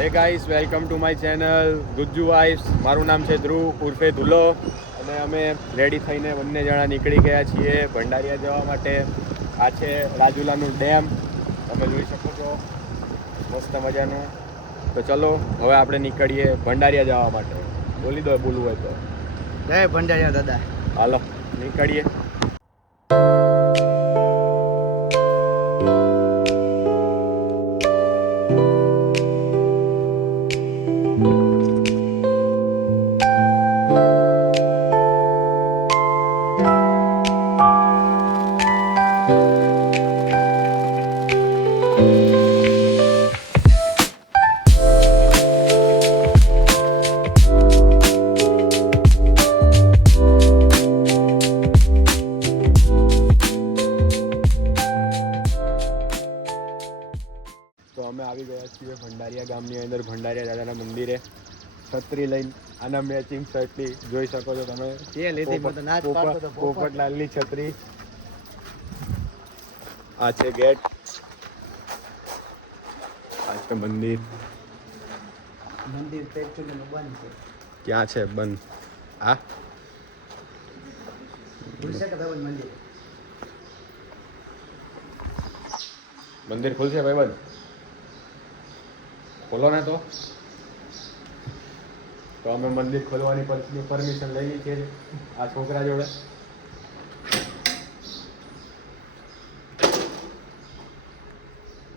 હે guys, welcome to my channel Gujju wives. મારું નામ છે ધ્રુવ ઉર્ફે ધુલો અને અમે રેડી થઈને બંને જણા નીકળી ગયા છીએ ભંડારિયા જવા માટે. આ છે રાજુલાનું ડેમ, તમે જોઈ શકો છો, મસ્ત મજાનું. તો ચલો હવે આપણે નીકળીએ ભંડારિયા જવા માટે. બોલી દો બોલવું હોય તો. જય ભંડારિયા દાદા. હાલો નીકળીએ. તો અમે આવી ગયા છીએ ભંડારિયા ગામની અંદર, ભંડારિયા દાદાના મંદિરે. છત્રી લઈને આના મેચિંગ શર્ટની જોઈ શકો છો તમે, પોપટલાલની છત્રી. આ છે ગેટ, આ છે મંદિર. મંદિર એકચ્યુઅલી બંધ છે. ક્યાં છે બંધ? આ ખુલશે કે ભાઈ મંદિર? મંદિર ખુલશે ભાઈ બંધ? ખોલો ને તો અમે મંદિર ખોલવાની પરમિશન લઈ લીધી છે આ છોકરા જોડે.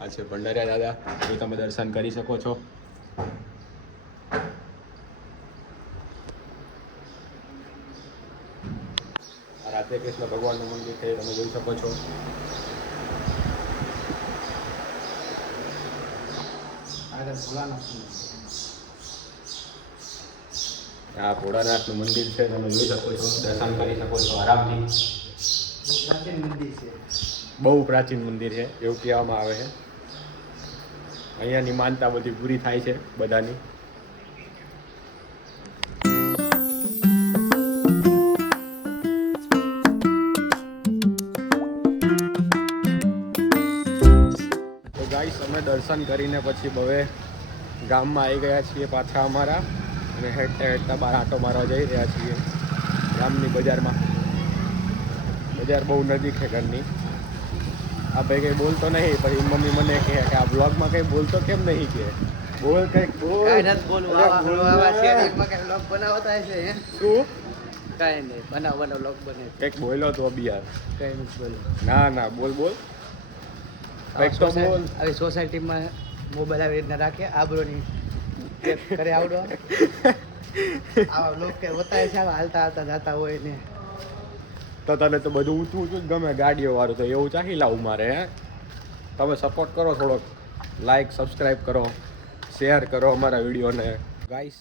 આ છે ભંડારિયા દાદા, જો તમે દર્શન કરી શકો છો. આ રાધે કૃષ્ણ ભગવાનનું મંદિર છે, તમે જોઈ શકો છો. આ ભોળાનાથનું મંદિર છે, તમે જોઈ શકો છો, દર્શન કરી શકો છો આરામથી. પ્રાચીન મંદિર છે, બહુ પ્રાચીન મંદિર છે એવું કહેવામાં આવે છે. અહીંયાની માનતા બધી પૂરી થાય છે બધાની. તો ગાઈસ, અમે દર્શન કરીને પછી હવે ગામમાં આવી ગયા છીએ પાછા અમારા, અને હેડતા હેડતા બહાર આંટો મારવા જઈ રહ્યા છીએ ગામની બજારમાં. બજાર બહુ નજીક છે ઘરની. આ ભાઈ કંઈ બોલતો નહીં, પછી મમ્મી મને કહે કે આ બ્લોગમાં કંઈ બોલતો કેમ નહીં, કે બોલ કંઈક બોલ. કાંઈ નથી બોલવું. આવા શેરિંગમાં કંઈ વ્લોગ બનાવતા હશે હે? શું? કાંઈ નહીં, બનાવવાનો વ્લોગ બને. કંઈક બોલ્યો તો બી યાર. કાંઈ નથી બોલવું. ના ના, બોલ બોલ કંઈક તો બોલ. આવી સોસાયટીમાં મોબાઈલ આવી રીતના રાખે, આબરોની કરે આવડો. આવા વ્લોગ કે હોતા છે, આવા હાલતા હાલતા જતા હોય ને. તો તને તો બધું ઊંચું ઊંચું જ ગમે, ગાડીઓ વાળું, તો એવું ચાહી લાવું મારે. હે, તમે સપોર્ટ કરો થોડોક, લાઈક સબસ્ક્રાઈબ કરો, શેર કરો અમારા વિડીયોને. ગાઈસ,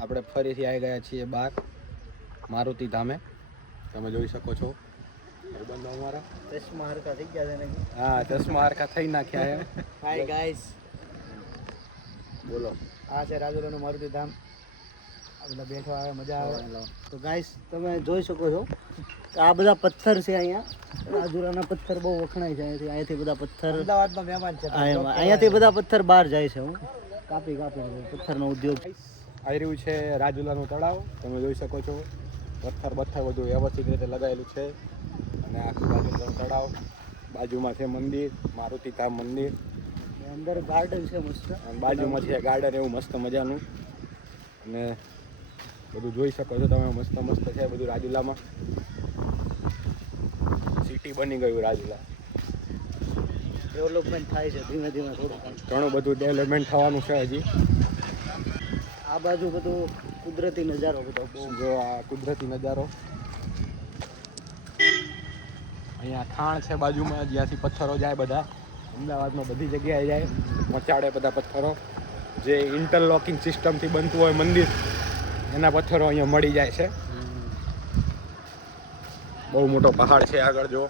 આપણે ફરીથી આવી ગયા છીએ બહાર મારુતિ ધામે, તમે જોઈ શકો છો. ભાઈબંધો અમારા ચશ્મા હરખા થઈ ગયા છે ને. હા, ચશ્મા હરખા થઈ નાખ્યા એમ. હાય ગાઈસ, બોલો. આ છે રાજુલાનું મારુતિ ધામ. આ બધા બેઠવા આવે, મજા આવે. તો ગાઈસ, તમે જોઈ શકો છો કે આ બધા પથ્થર છે અહીંયા. રાજુલાના પથ્થર બહુ વખણાય છે અહીંયાથી બધા પથ્થર. અમદાવાદમાં મહેમાન છે, અહીંયાથી બધા પથ્થર બહાર જાય છે. હું કાપી પથ્થરનો ઉદ્યોગ. આવી રહ્યું છે રાજુલાનું તળાવ, તમે જોઈ શકો છો. પથ્થર બધું વ્યવસ્થિત રીતે લગાવેલું છે. અને આખું રાજુલાનું તળાવ, બાજુમાં છે મંદિર, મારુતિ ધામ મંદિર. અંદર ગાર્ડન છે મસ્ત, અને બાજુમાં છે ગાર્ડન એવું મસ્ત મજાનું. અને બધું જોઈ શકો છો તમે, મસ્ત મસ્ત છે બધું રાજુલામાં. સિટી બની ગયું રાજુલા. ડેવલપમેન્ટ થાય છે ધીમે ધીમે થોડું. ઘણું બધું ડેવલપમેન્ટ થવાનું છે હજી. આ બાજુ બધું કુદરતી નજારો બધો બહુ. જો આ કુદરતી નજારો. અહીંયા ખાણ છે બાજુમાં, જ્યાંથી પથ્થરો જાય બધા. અમદાવાદમાં બધી જગ્યાએ જાય, પહોંચાડે બધા પથ્થરો. જે ઇન્ટરલોકિંગ સિસ્ટમથી બનતું હોય મંદિર, એના પથ્થરો અહીંયા મળી જાય છે. બહુ મોટો પહાડ છે આગળ જો.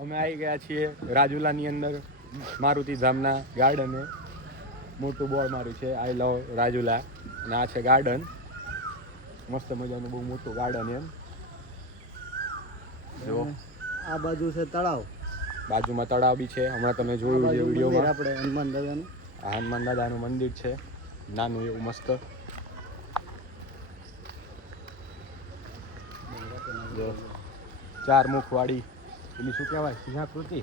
અમે આવી ગયા છીએ રાજુલાની અંદર મારુતિ ધામના ગાર્ડને. મોટું બોર્ડ માર્યું છે, આઈ લવ રાજુલા. અને આ છે ગાર્ડન, મસ્ત મજાનું બહુ મોટું ગાર્ડન એમ. જો આ બાજુ છે તળાવ, બાજુમાં તળાવ બી છે, હમણાં તમે જોયું છે મંદિર વિડીયોમાં. આપણે હનુમાન દાદાનું. આ હનુમાન દાદાનું મંદિર છે, નાનું એવું મસ્ત. જો 4 મુખવાળી પેલી શું કહેવાય સિંહાકૃતિ,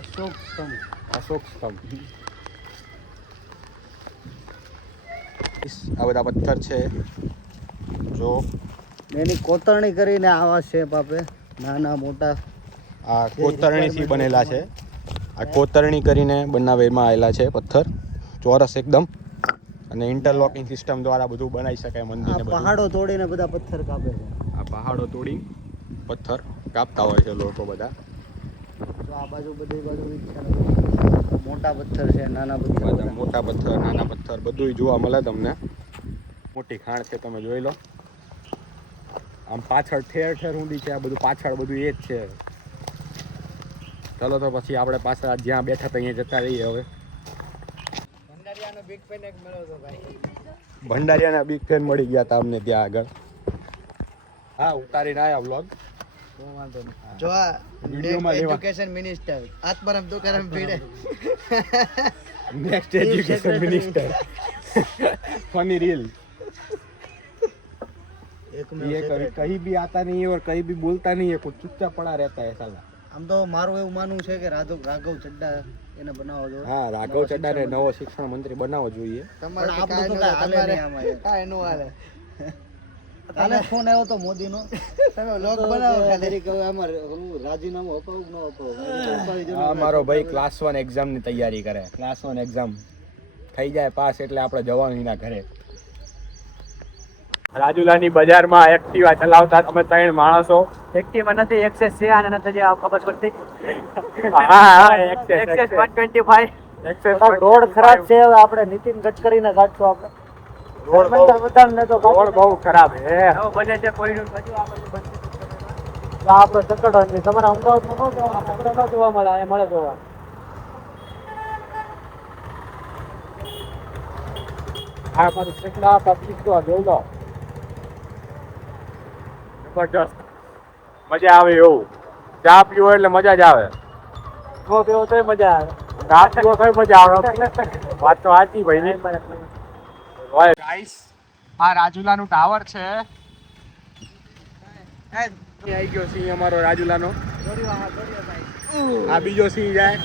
અશોક સ્તંભ. અશોક સ્તંભ. આ બધા પથ્થર છે જો. એની કોતરણી કરીને આવા શેપ આપે, નાના મોટા. આ કોતરણીથી બનેલા છે. આ કોતરણી કરીને બનાવવામાં આવેલા છે પથ્થર, ચોરસ એકદમ. અને ઇન્ટરલોકિંગ સિસ્ટમ દ્વારા બધું બનાવી શકાય આ મંદિરને બધું. પહાડો તોડીને બધા પથ્થર કાપે છે. આ પહાડો તોડી પથ્થર કાપતા હોય છે લોકો બધા. તો આ બાજુ બધી બાજુ મોટા પથ્થર છે, નાના પથ્થર. બધા મોટા પથ્થર, નાના પથ્થર બધું જોવા મળે તમને. મોટી ખાણ છે, તમે જોઈ લો. આમ પાછળ ઠેર ઠેર ઊંડી છે, આ બધું પાછળ બધું એ જ છે. ચલો તો પછી આપણે પાછા જ્યાં બેઠા હતા અહીંયા જતા રહીએ હવે. ભંડારીયાનો બિગ પેન એક મળ્યો હતો ભાઈ. ભંડારીયાના બિગ ફેન મળી ગયા હતા અમને ત્યાં આગળ. હા, ઉતારીને આવ્યા વ્લોગ. જો આ વિડીયોમાં લેવા. Education minister Atmaram Tukaram Bhide. Next education minister funny reel. ये कहीं भी आता नहीं है और कहीं भी बोलता नहीं है, कुछ चुपचाप पड़ा रहता है साला. આમ તો મારું એવું માનવું છે કે રાઘવ ચડ્ડા એને બનાવવો જોઈએ. હા, રાઘવ ચડ્ડાને નવો શિક્ષણ મંત્રી બનાવવો જોઈએ. પણ આપણું તો કાંઈ હાલે નહીં આમાં યાર. કાંઈ નો હાલે. કાલે ફોન આવ્યો તો મોદીનો. તમે વ્લોગ બનાવો ખાલી. કહે આમાં હું રાજીનામું અપાવું કે ન અપાવું. આ મારો ભાઈ ક્લાસ 1 એક્ઝામની તૈયારી કરે. ક્લાસ 1 એક્ઝામ થઈ જાય પાસ એટલે આપણે જવાનું એના ઘરે. રાજુલાની બજારમાં એક્ટિવા ચલાવતા અમે 3 માણસો. એક્ટિવા નથી, એક્સેસ છે આને નથી ખબર પડતી. હા, એક્સેસ 125. એક્સેસ રોડ ખરાબ છે, હવે આપણે નીતિન ગડકરીને કાઢશું આપણે. રોડ બહુ ખરાબ છે. બને છે કોઈનું બધું આ બધું બંધ. આપણે ચકડો છે તમારા અમદાવાદમાં ન જોવા, આપણે ન જોવા મળે, આ મળે જોવા. આ મારું કેટલા પબ્લિક તો જોઈ લો. જબરજસ્ત મજા આવે એવું. ચા પીવો એટલે મજા જ આવે. નો પીવો તોય મજા આવે. ચા પીવો તોય મજા આવે. વાત તો સાચી ભાઈ. ગાઈસ, આ રાજુલાનું ટાવર છે. આવી ગયો સિંહ અમારો રાજુલાનો. આ બીજો સિંહ જાય.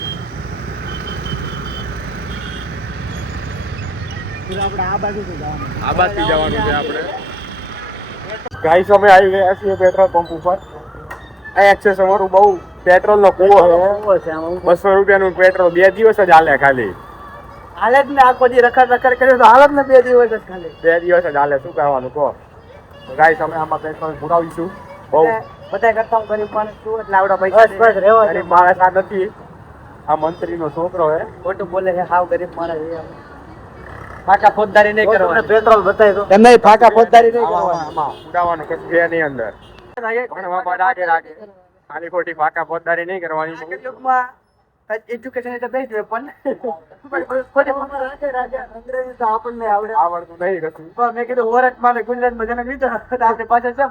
આપણે આ બાજુથી જવાનું. આ બાજુથી જવાનું છે આપણે. ગાઈસ, અમે આવી ગયા છીએ પેટ્રોલ પંપ ઉપર. આ એક્સેસ અમારું બહુ પેટ્રોલનો કૂવો છે. 200 રૂપિયાનું પેટ્રોલ 2 દિવસ જ હાલે ખાલી. હાલે જ ને, આખો દી રખડ કર્યું તો હાલત ને 2 દિવસ જ ખાલી. 2 દિવસ જ હાલે. શું કરવાનું કહો. ગાઈસ, અમે આમાં પેટ્રોલ પુરાવીશું. બહુ બધા કરતા હું ગરીબ માણસ છું એટલે આવડા પૈસા બસ રહેવા ગરીબ માણસ આ નથી. આ મંત્રીનો છોકરો છે. ખોટું બોલે છે, હાવ ગરીબ માણસ છે. ફાકા ફોજદારી નહીં કરવાની. પેટ્રોલ બતાવી દો. એમ નહીં, ફાકા ફોજદારી નહીં કરવાની. આમાં ઉડાવવાનું કશું છે નહીં અંદર. પણ બાપા રાખે ખાલી ખોટી ફાકા ફોજદારી નહીં કરવાની. યુગમાં એજ્યુકેશન એટલે બેસ્ટ વેપન. અંગ્રેજી તો આપણને આવડે. આવડતું નહીં કશું. પણ મેં કીધું ઓરત મારે ગુજરાતમાં જન્મ લીધો તો આપણે પાછળ છે.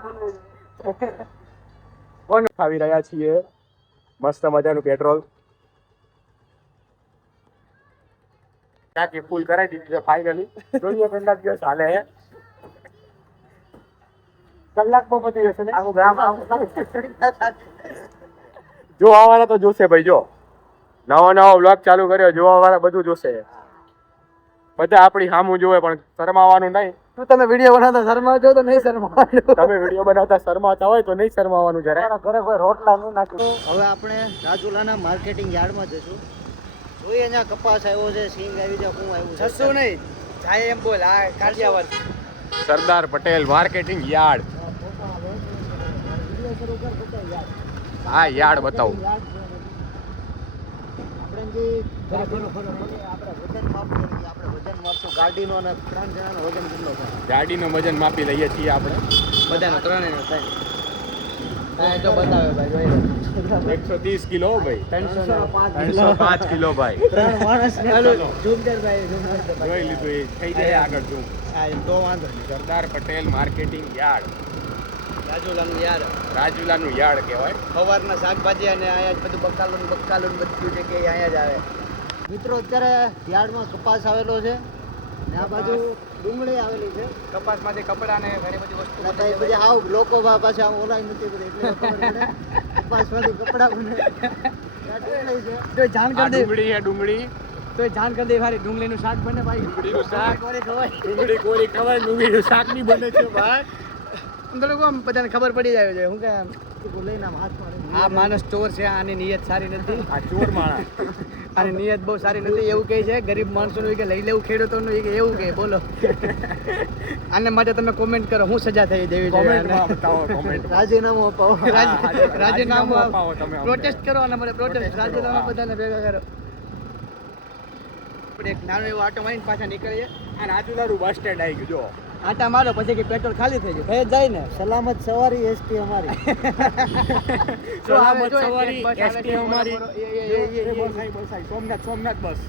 કોણ ખાવી રહ્યા છીએ મસ્ત મજાનું પેટ્રોલ. ટાંકી ફૂલ કરાવી દીધી છે ફાઇનલી. જોઈએ કેટલા દિવસ હાલે. કલાકમાં પતી જશે ને આખું ગામ જોવા વાળા તો જોશે ભાઈ. જો નવો વ્લોગ ચાલુ કર્યો, જોવા વાળા બધું જોશે. બધા આપણી સામું જોવે પણ શરમાવાનું નહીં. તું તમે વિડીયો બનાવતા શરમાવજો તો નહીં શરમાવાનું. તમે વિડીયો બનાવતા શરમાતા હોય તો નહીં શરમાવાનું જરા. ઘરે કોઈ રોટલા ન નાખ્યું. હવે આપણે રાજુલાના માર્કેટિંગ યાર્ડમાં જઈશું. જોઈએ અહીંયા કપાસ આવ્યો છે, સિંગ આવી છે, શું આવ્યું છે. છસો નહીં જાય એમ બોલ. આ કાઠિયાવાડ સરદાર પટેલ માર્કેટિંગ યાર્ડ. હા, યાર્ડ બતાવું. ગાડીનો અને 3 જણાનો વજન કેટલો થાય? ગાડીનું વજન માપી લઈએ છીએ આપણે. બધાનો 3 થાય. હા, તો બતાવે ભાઈ. 130 કિલો ભાઈ. 305 કિલો ભાઈ. 3 માણસને જોઈ લીધું એ થઈ જાય આગળ તું. હા, એમ તો વાંધો નહીં. Sardar Patel marketing yard. રાજુલાનું યાર રાજુલાનું યાર્ડ કહેવાય. સવારના શાકભાજી અને અહીંયા જ બધું બકાલું બધું છે કે અહીંયા જ આવે. મિત્રો અત્યારે યાર્ડમાં કપાસ આવેલો છે ને આ બાજુ ડુંગળી આવેલી છે. કપાસમાંથી કપડાં ને ઘણી બધી વસ્તુ એટલે ભાઈ બધી આવ લોકો પાછા આમ ઓલાય નથી બધે એટલે ખબર પડે કપાસમાંથી કપડાં બને ત્યાં ડુંગળી છે. તો જાણ આ કરી દે ડુંગળી છે, ડુંગળી. તો જાણ કરી દે ભાઈ ડુંગળીનું શાક બને ભાઈ. ડુંગળીનું શાક. કોરી ખવાય. ડુંગળી કોરી ખવાય, ડુંગળીનું શાક બી બને છે ભાઈ. તો લોકો આમ બધાને ખબર પડી જાય છે શું કે તું લઈને આમ હાથ મારે. આ માણસ ચોર છે, આની નિયત સારી નથી. આ ચોર માણસ. આની નિયત બહુ સારી નથી એવું કહે છે. ગરીબ માણસોનું કે લઈ લેવું ખેડૂતોનું કે એવું કે બોલો. આને માટે તમે કોમેન્ટ કરો શું સજા થઈ દેવી જોઈએ કોમેન્ટમાં આને? બતાવો, કોમેન્ટમાં. રાજીનામું અપાવો. રાજીનામું અપાવો તમે અમને. પ્રોટેસ્ટ કરો આના માટે પ્રોટેસ્ટ Protest કરો, રાજીનામું હા. બધાને ભેગા કરો. આપણે એક નાનો એવો આટો મારીને પાછા નીકળીએ. આ રાજુલાનું બસ સ્ટેન્ડ આવી ગયું જો. આટા મારો પછી કે પેટ્રોલ ખાલી થઈ ગયું થઈ જ જાય ને. સલામત સવારી એસટી અમારી. સલામત જો એક સવારી બસ આવે ST છે, અમારી. બસ બસ આઈ. સોમનાથ બસ.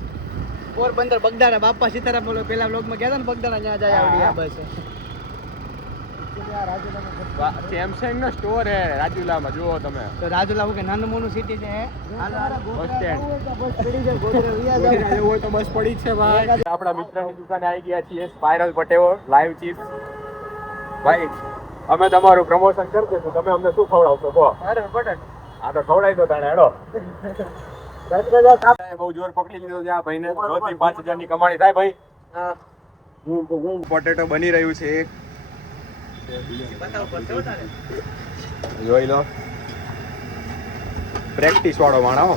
પોરબંદર બગદાણા બાપા સીતારામ બોલો પેલા બ્લોગમાં ગયા હતા ને બગદાણા ત્યાં જાય આવડી આ બસ. સેમસંગ નો સ્ટોર હે રાજુલામાં, જુઓ તમે. તો રાજુલા હું કે નાનું મોનું સિટી છે બસ સ્ટેન્ડ. બસ પડી જાય ગોધરા વિયા જાવ. એવું હોય તો બસ પડી જ છે ભાઈ. આપણા મિત્રની દુકાને આવી ગયા છીએ, સ્પાઇરલ પટેવો લાઈવ ચિપ્સ. ભાઈ અમે તમારું પ્રમોશન કરી દઈશું, તમે અમને શું ખવડાવશો કહો? અરે બટન આ તો ખવડાવી દો તાણે હેડો. બહુ જોર પકડી લીધો છે આ ભાઈને. રોજની 5,000 ની કમાણી થાય ભાઈ. પોટેટો બની રહ્યું છે એક. જોઈ લો, પ્રેક્ટિસ વાળો માણસ હો.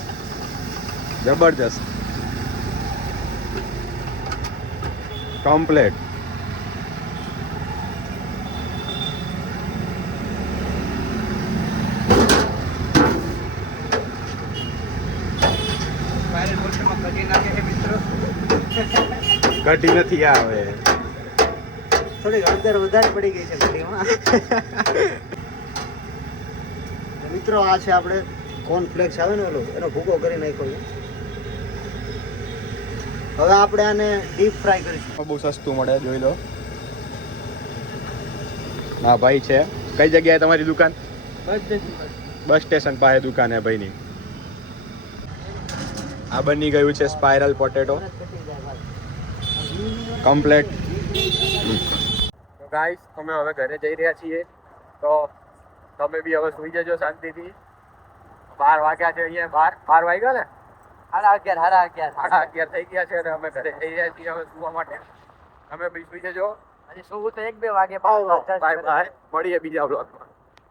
જબરજસ્ત કમ્પ્લેટ. વાયરલ મોશનમાં કઢી નાખે છે મિત્રો. ઘટી નથી આ હવે. થોડીક અંદર વધારે પડી ગઈ છે ગાડીમાં. મિત્રો આ છે આપણે કોર્નફ્લેક્સ આવે ને ઓલો એનો ભૂકો કરી નાખ્યો છે. હવે આપણે આને ડીપ ફ્રાય કરીશું. બહુ સસ્તું મળે, જોઈ લો. હા ભાઈ છે. કઈ જગ્યાએ તમારી દુકાન? બસ સ્ટેશન પાસે દુકાન હે ભાઈની. આ બની ગયું છે સ્પાઇરલ પોટેટો કમ્પ્લેટ. તો ગાઈસ અમે હવે ઘરે જઈ રહ્યા છીએ, તો તમે બી હવે સુઈ જજો શાંતિથી. 12 વાગ્યા છે અહીંયા. 12 વાગ્યા ને? 11:30 11:30 થઈ ગયા છે અને અમે ઘરે જઈ રહ્યા છીએ હવે સુવા માટે. તમે બી સુઈ જજો. હજી શું તો 1-2 વાગે બાય બાય. મળીએ બીજા બ્લોગમાં.